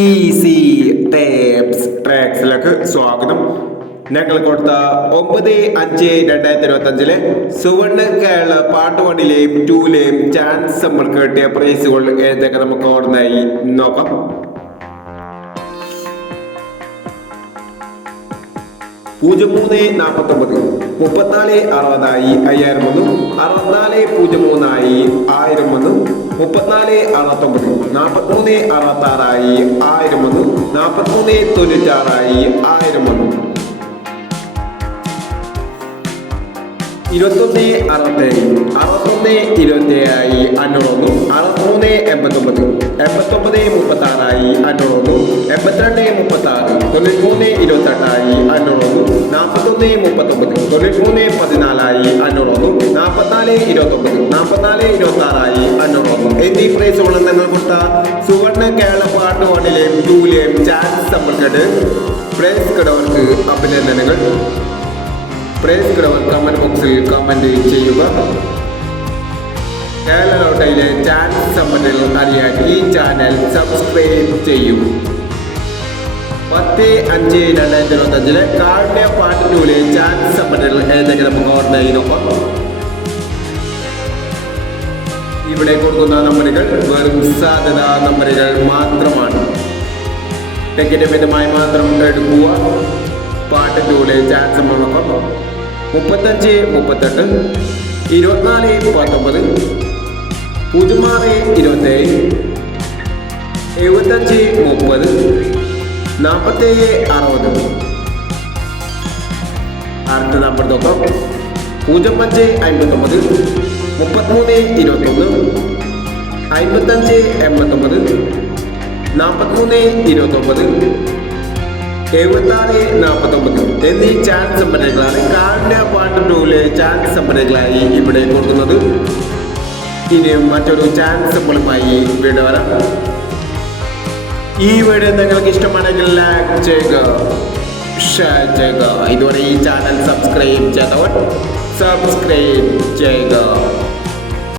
Easy tapes ട്രാക്സിലേക്ക് സ്വാഗതം. ഞങ്ങൾ കൊടുത്ത 9/5/2025 സുവർണ കേരള പാട്ടുപാടിയിലെയും 2ലെയും ചാൻസ് നമ്മൾ കിട്ടിയ പ്രൈസുകൾ ഏതൊക്കെ നമുക്ക് ഓർമ്മയായി നോക്കാം. പൂജ്യം 3/49 34/60 5001 64/03 1001 34/69 43/66 1001 43/96 1001 21/67 61/27 501 63/89 89/36 501 82/36 93/28 501 41/39 93/14 501 44/29 44/26 501 എന്നീ പ്രൈസുകൾ നിങ്ങൾ കൊടുത്ത സുവർണ കേരള പാട്ടുപാടിയിലെയും 2ലെയും ചാൻസ് നമ്മൾക്കിട്ട് പ്രൈസ് കിടവർക്ക് അഭിനന്ദനങ്ങൾ. പ്രൈസ് കിടവർ കമന്റ് ബോക്സിൽ കമന്റ് ചെയ്യുക. കേരള ലോട്ടറിയിലെ ചാൻസ് സംബന്ധികൾ അറിയാൻ ഈ ചാനൽ സബ്സ്ക്രൈബ് ചെയ്യൂ. 10/5/2025 കാർഡിയ പാർട്ട് 2ലെ ചാൻസ് സംബന്ധികൾ ഏതൊക്കെ നമുക്ക് ഓർമ്മയായി നോക്കാം. ഇവിടെ കൊടുക്കുന്ന നമ്പറുകൾ വെറും സാധ്യതാ നമ്പറുകൾ മാത്രമാണ്. ടിക്കറ്റ് മിതമായി മാത്രം എടുക്കുക. പാർട്ട് 2ലെ ചാൻസ് നോക്കാം. 35/38 24/19 06/27 75/30 47/60. അടുത്ത നമ്പർ നോക്കാം. 05/59 33/21 55/89 43/29 76/49 എന്നീ ചാൻസ് സംഭരങ്ങളാണ് കാർഡിയ പാർട്ട് 2ലെ ചാൻസ് സംഭരങ്ങളായി ഇവിടെ കൊടുക്കുന്നത്. ഇനിയും മറ്റൊരു ചാൻസ് സമ്പളുമായി വീണ്ടും വരാം. ഈ വീഡിയോ നിങ്ങൾക്ക് ഇഷ്ടമാണെങ്കിൽ ലൈക്ക് ചെയ്യുക, ഷെയർ ചെയ്യുക. ഇതുവരെ ഈ ചാനൽ സബ്സ്ക്രൈബ് ചെയ്തവർ സബ്സ്ക്രൈബ് ചെയ്യുക.